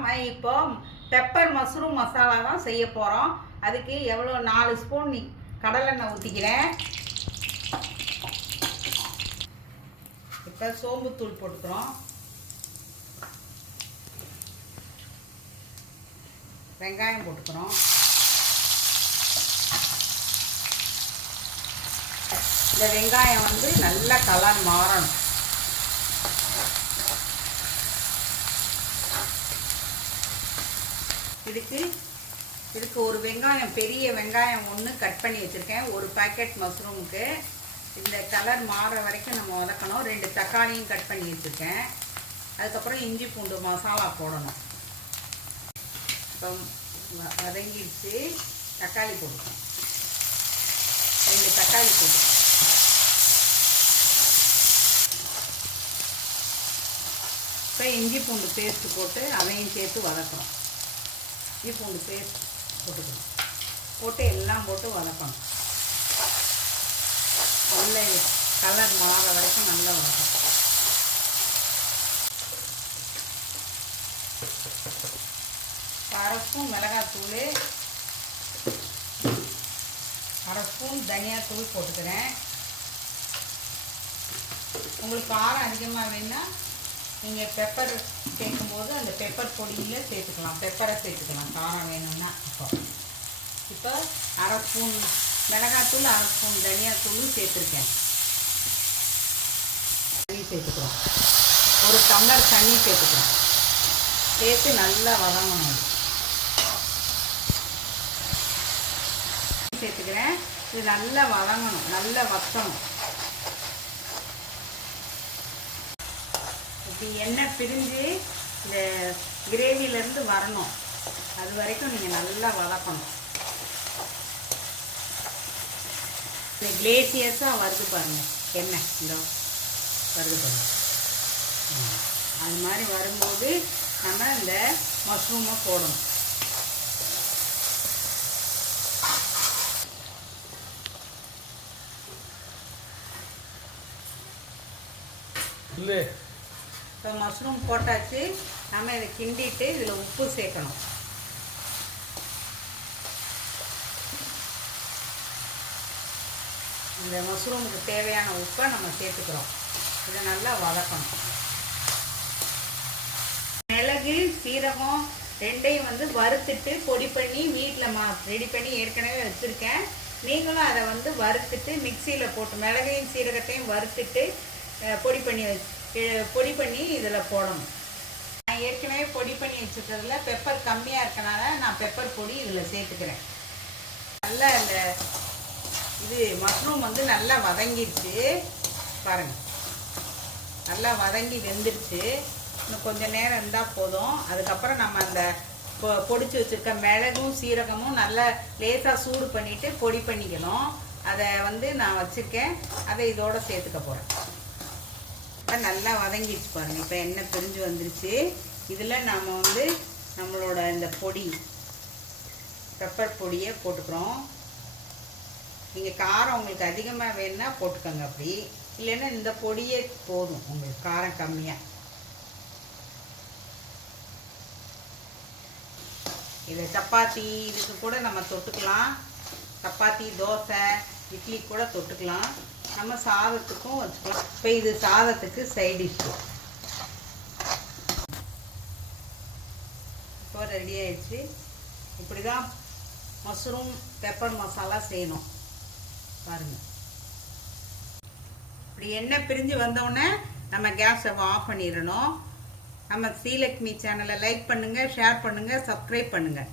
நாம் இப்போ pepper mushroom masala தான் செய்ய போகிறோம் அதுக்கு எவ்வளோ நாலு ஸ்பூன் கடலெண்ணெய் ஊற்றிக்கிறேன் இப்போ சோம்புத்தூள் போட்டுக்கிறோம். வெங்காயம் போட்டுக்கிறோம். இந்த வெங்காயம் வந்து நல்ல கலர் மாறணும். இதுக்கு இதுக்கு ஒரு வெங்காயம் பெரிய வெங்காயம் ஒன்று கட் பண்ணி வச்சுருக்கேன். ஒரு பாக்கெட் மஷ்ரூமுக்கு இந்த கலர் மாற வரைக்கும் நம்ம வதக்கணும். ரெண்டு தக்காளியும் கட் பண்ணி வச்சுருக்கேன். அதுக்கப்புறம் இஞ்சி பூண்டு மசாலா போடணும். இப்போ வ- வதங்கிடுச்சு. தக்காளி போட்டுக்கணும். ரெண்டு தக்காளி போட்டுக்கணும். இப்போ இஞ்சி பூண்டு பேஸ்ட்டு போட்டு அதையும் சேர்த்து வதக்கணும். இஞ்சி பூண்டு பேஸ்ட் போட்டுக்கணும். போட்டு எல்லாம் போட்டு வதக்கணும். நல்ல கலர் மாற வரைக்கும் நல்லா வதக்கணும். அரை ஸ்பூன் மிளகாத்தூள் அரை ஸ்பூன் தனியாத்தூள் போட்டுக்கிறேன். உங்களுக்கு காரம் அதிகமாக வேணும்னா நீங்கள் பெப்பர் சேர்க்கும்போது பெப்பர் பொடியில் சேர்த்துக்கலாம். பெப்பரை சேர்த்துக்கலாம். காரம் வேணும்னா இப்போ. இப்போ அரை ஸ்பூன் மிளகாத்தூள் அரை ஸ்பூன் தனியாத்தூளும் சேர்த்துருக்கேன். தண்ணி சேர்த்துக்கிறோம் ஒரு டம்ளர் தண்ணி சேர்த்துக்கிறோம் சேர்த்து நல்லா வதங்கணும். சேர்த்துக்கிறேன். இது நல்லா வதங்கணும். நல்லா வத்தணும். இப்படி எண்ணெய் பிரிஞ்சு இந்த கிரேவிலேருந்து வரணும். அது வரைக்கும் நீங்கள் நல்லா வதக்கணும். இந்த கிளேசியஸாக வருது பாருங்கள் எண்ணெய் இந்த வருது பாருங்கள் அது மாதிரி வரும்போது நம்ம இந்த மஷ்ரூமை போடணும். இல்லை. இப்போ மஷ்ரூம் போட்டாச்சு. நம்ம இதை கிண்டிட்டு இதில் உப்பு சேர்க்கணும். இந்த மஷ்ரூமுக்கு தேவையான உப்பை நம்ம சேர்த்துக்கிறோம். இதை நல்லா வதக்கணும். மிளகு சீரகம் ரெண்டையும் வந்து வறுத்துட்டு பொடி பண்ணி வீட்டில் மா ரெடி பண்ணி ஏற்கனவே வச்சுருக்கேன். நீங்களும் அதை வந்து வறுத்துட்டு மிக்சியில் போட்டு மிளகையும் சீரகத்தையும் வறுத்துட்டு பொடி பண்ணி வச்சு பொடி பண்ணி இதில் போடணும். நான் ஏற்கனவே பொடி பண்ணி வச்சுருக்கிறதுல பெப்பர் கம்மியாக இருக்கனால நான் பெப்பர் பொடி இதில் சேர்த்துக்கிறேன். நல்லா இந்த இது மஷ்ரூம் வந்து நல்லா வதங்கிடுச்சு. பாருங்கள் நல்லா வதங்கி வெந்துருச்சு இன்னும் கொஞ்சம் நேரம் இருந்தால் போதும். அதுக்கப்புறம் நம்ம அந்த பொ- பொடிச்சு வச்சுருக்க மிளகும் சீரகமும் நல்லா லேசாக சூடு பண்ணிவிட்டு பொடி பண்ணிக்கணும். அதை வந்து நான் வச்சுருக்கேன். அதை இதோடு சேர்த்துக்க போகிறேன் இப்போ நல்லா வதங்கிடுச்சு பாருங்க. இப்போ எண்ணெய் பிரிஞ்சு வந்துருச்சு. இதில் நாம் வந்து நம்மளோட இந்த பொடி பெப்பர் பொடியை போட்டுக்கிறோம். நீங்கள் காரம் உங்களுக்கு அதிகமாக வேணுன்னா போட்டுக்கோங்க அப்படி. இல்லைன்னா இந்த பொடியே போதும் உங்களுக்கு காரம் கம்மியாக இதை சப்பாத்தி இதுக்கு கூட நம்ம தொட்டுக்கலாம். சப்பாத்தி தோசை இட்லி கூட தொட்டுக்கலாம். நம்ம சாதத்துக்கும் வச்சுக்கலாம் இப்போ இது சாதத்துக்கு சைட் இப்போ ரெடி ஆயிடுச்சு. இப்படி தான் மஷ்ரூம் பெப்பர் மசாலா செய்யணும். பாருங்கள் இப்படி எண்ணெய் பிரிஞ்சு வந்தோடனே நம்ம கேஸ் ஸ்டவ் ஆஃப் பண்ணிடணும். நம்ம ஸ்ரீலக்ஷ்மி சேனலை லைக் பண்ணுங்கள் ஷேர் பண்ணுங்கள் சப்ஸ்கிரைப் பண்ணுங்கள்